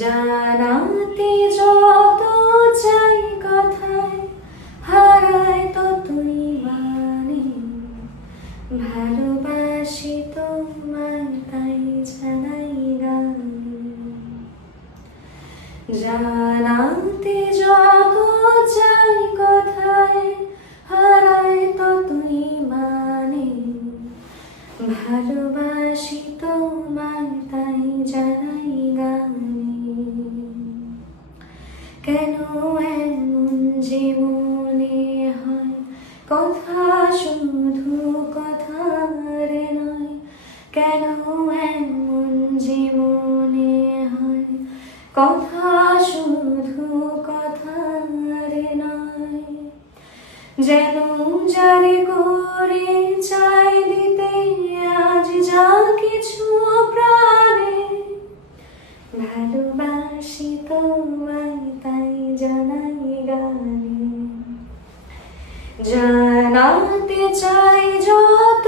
জানাতে যত চাই কথায় হারায় ততই মানে, ভালোবাসি তোমায় তাই জানাই গানে। জানাতে যত চাই কথায় হারায় ততই মানে, ভালোবাসি তোমায় তাই জানাই গানে। কেন এমন যে মনে হয় কথা শুধু কথার নয়, কেন এমন যে মনে হয় কথা শুধু কথার নয়, যেন যারে করে চাই দিতে আজ যা কিছু প্রাণে, ভালোবাসি তোমায় তাই জানাই গানে। জানাতে চাই যত